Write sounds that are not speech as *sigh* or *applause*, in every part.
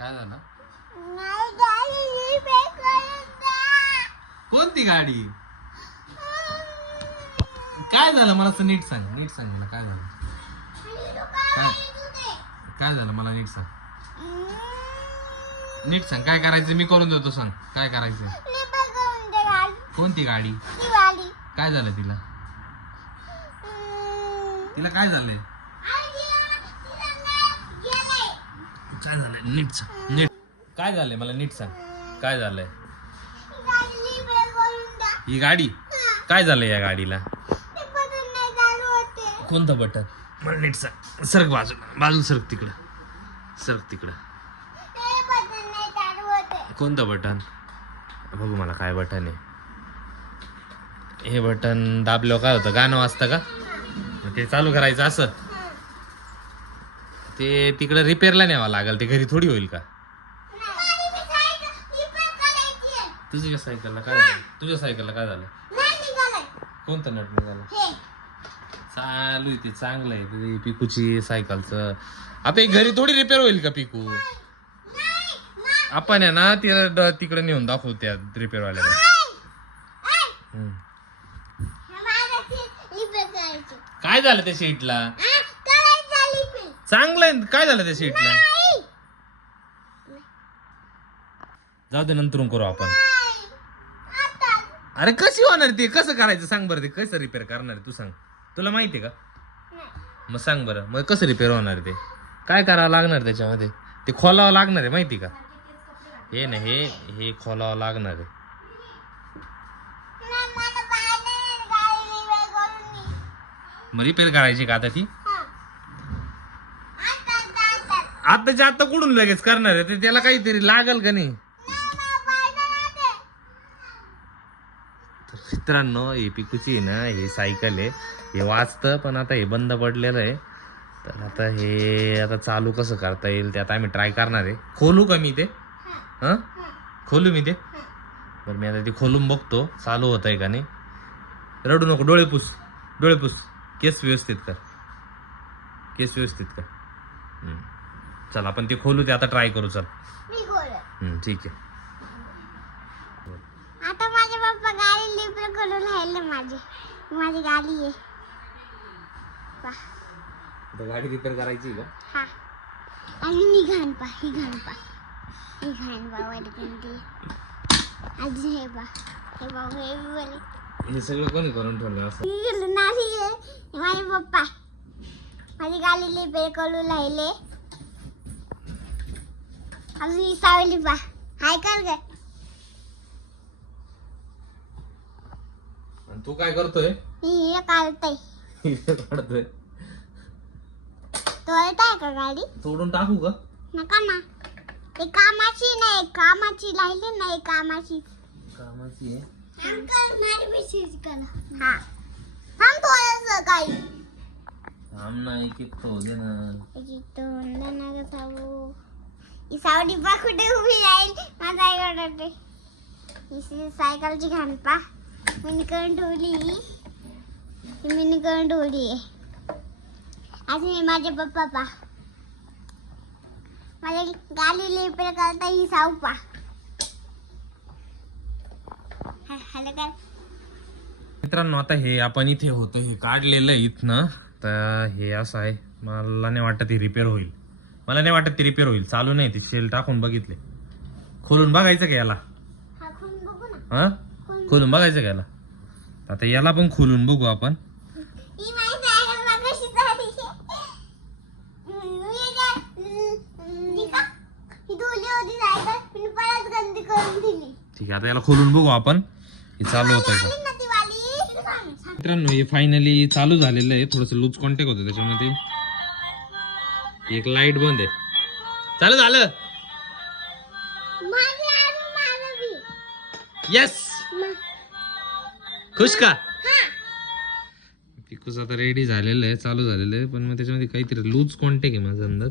काय झालं. कोणती गाडी? काय झालं? मला असं नीट सांग नीट सांग मला. काय झालं? काय? काय झालं? मला नीट सांग. नीट सांग काय करायचं? मी करून देतो सांग. काय करायचं? कोणती गाडी? काय झालं तिला. तिला काय झालंय आणि तिला- तिला नाही गेलंय. काय झालंय? नीट सांग. नीट. काय झालंय? मला नीट सांग. काय झालंय? ही गाडी? काय झालंय या गाडीला? कोणतं बटन? मला नीट सांग. सरक बाजू बाजू सरक तिकडं. सरक तिकडं. कोणतं बटन? बघू मला काय बटन आहे. हे बटन दाबल्यावर काय होतं? गाणं वाजतं का? मग ते चालू करायचं असं. ते तिकडं रिपेअरला न्यावं लागेल ते घरी थोडी होईल का. तुझ्या सायकलला काय झालं तुझ्या सायकलला काय झालं. कोणतं नट निघालं हे. चालू आहे ते चांगलं आहे ते पिकूची सायकलचं आता हे घरी थोडी रिपेअर होईल का पिकू आपण आहे ना तिला तिकडे नेऊन दाखवू त्या रिपेअरवाल्याला. काय झालं त्या सीटला रिपेअर. चांगलं आहे. काय झालं त्या सीटला नाही. जाऊ दे नंतरून करू आपण. अरे कशी होणार ते? कसं करायचं? सांग बरं ते. कसं रिपेअर करणार तू सांग. तुला माहिती आहे का. मग सांग बरं. मग कसं रिपेअर होणार ते? काय करावं लागणार त्याच्यामध्ये? ते खोलावं लागणार आहे माहिती का? हे ना हे हे खोलावं लागणार आहे. मग रिपेअर करायची का आता ती हा. आता, आता, आता. आताच्या आता कुठून लगेच करणार आहे? ते त्याला काहीतरी लागल का नाही? तर मित्रांनो हे पिकूची आहे ना हे सायकल आहे. हे वाचतं पण आता हे बंद पडलेलं आहे. तर आता हे आता चालू कसं करता येईल ते आता आम्ही ट्राय करणार आहे. खोलू का मी ते? हां? खोलू मी ते? बरं मी आता ते खोलून बघतो चालू होत आहे का नाही. रडू नको डोळे पुस डोळे पुस. केस व्यवस्थित कर. केस व्यवस्थित कर. हम्म. चल आपण ते खोलू ते आता ट्राय करू चल. मी. हम्म, ठीक आहे. आता माझे पप्पा गाडी रिपेअर करून राहिले माझी. माझी गाडी आहे. पा आता गाडी रिपेअर करायची का? हा. आणि मी घाण पा ही घाण पा ही घाण पा वाईट कोणती अजून हे पा हे पा हे बरे हे सगळं कोणी करून ठेवलं असं? गेलं नाही आहे. माझे पप्पा. माझी गाडी रिपेअर करून राहिले. अजून ही सावली पा हाय कर ग. आणि तू काय करतोय? मी हे काढतय. काढतोय. तोडत आहे का गाडी? तोडून टाकू का? नका ना. ते कामाची नाही कामाची राहिली नाही कामाची. कामाची आहे. हा. थांब थोडस काही. थांब दे ना. थांबू ही सावडी पा कुठे उभी राहील माझा आई ओरडते ही सी- सायकलची घाण पा. मी करून ठेवली ही. मी करून ठेवली अजून हे माझे पप्पा पा. माझ्या गाली लेपर करता ही साऊ पा. हॅलो काय? मित्रांनो आता हे आपण इथे होतं. हे काढलेलं इथनं. तर हे असं आहे. मला नाही वाटत हे रिपेअर होईल. मला नाही वाटत ते रिपेअर होईल. चालू नाही ते शेल टाकून बघितले. खोलून बघायचं का याला? हा हा? खोलून बघायचं का याला? आता याला पण खोलून बघू आपण. आहे होती ठीक आहे आता याला खोलून बघू आपण. हे चालू होतंय का? आली ना ती वाली? मित्रांनो हे फायनली चालू झालेलं आहे. थोडस लूज कॉन्टॅक्ट होतं त्याच्यामध्ये. एक लाइट बंद आहे. चालू झालं. बी येस खुश का? हा. पिकूस आता रेडी झालेलं आहे चालू झालेलं आहे पण मग त्याच्यामध्ये काहीतरी लूज कॉन्टॅक्ट आहे माझा अंदाज.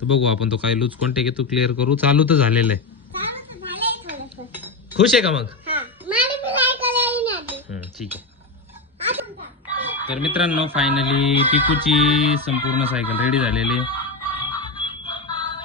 तर बघू आपण तो काय लूज कॉन्टॅक्ट आहे तो क्लिअर करू. चालू तर झालेलं आहे. खुश आहे का मग? हा. ठीक आहे. तर मित्रांनो फायनली पिकूची संपूर्ण सायकल रेडी झालेली आहे.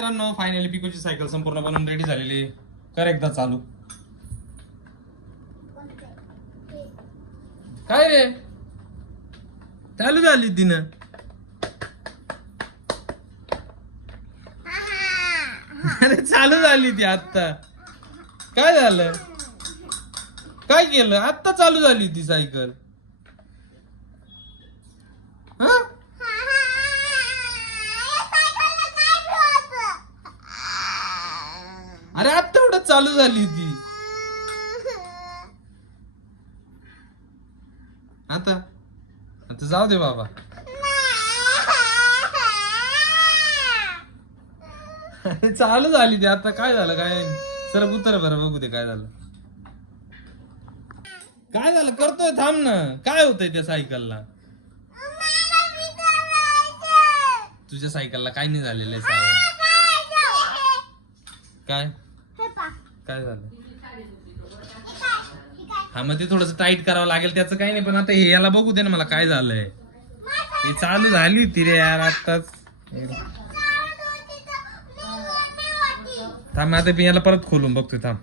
मित्रांनो फायनली पिकोची सायकल संपूर्ण बनवून रेडी झालेली कर एकदा चालू. काय रे? चालू झाली तिनं. अरे चालू झाली ती आत्ता. काय झालं? काय केलं? आत्ता चालू झाली ती सायकल हा अरे आत्ता एवढं चालू झाली ती. आता आता जाऊ दे बाबा. चालू झाली ती. आता काय झालं काय सर उतर बरं बघू दे काय झालं. काय झालं? करतोय थांब ना. काय होतंय त्या सायकलला? तुझ्या सायकलला काय नाही झालेलं आहे काय? काय झालं? हा मग ते थोडस टाईट करावं लागेल त्याचं काही नाही पण आता हे याला बघू दे ना मला काय झालंय. ही चालू झाली होती रे यार आताच थांब आता मी याला परत खोलून बघतोय थांब.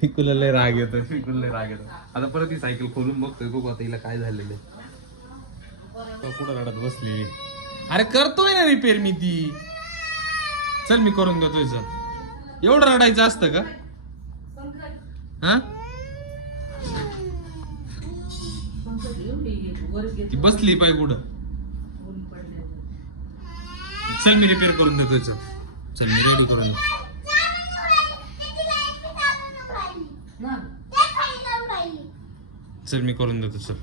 फिकुला *laughs* लय राग येतो फिकुला लय राग येतो आता परत ही सायकल खोलून बघतोय बघू आता हिला काय झालेलं आहे. कुठं रडत बसले? अरे करतोय ना रिपेअर मी ती. चल मी करून देतोय चल एवढं रडायचं असतं का? हा? ती बसली पाय कुठं? चल मी रिपेअर करून देतोय चल चल मी रेडी करून देतो. चल मी करून देतो चल.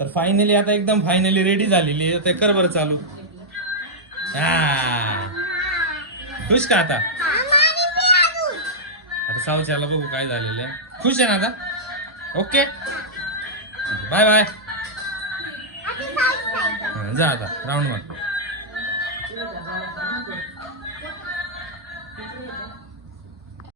तर फायनली आता एकदम फायनली रेडी झालेली आहे. ते कर बरं चालू. हा. खुश का आता? आता सावच्याला बघू काय झालेलं आहे. खुश आहे ना आता? ओके बाय बाय जा आता. राऊंड मार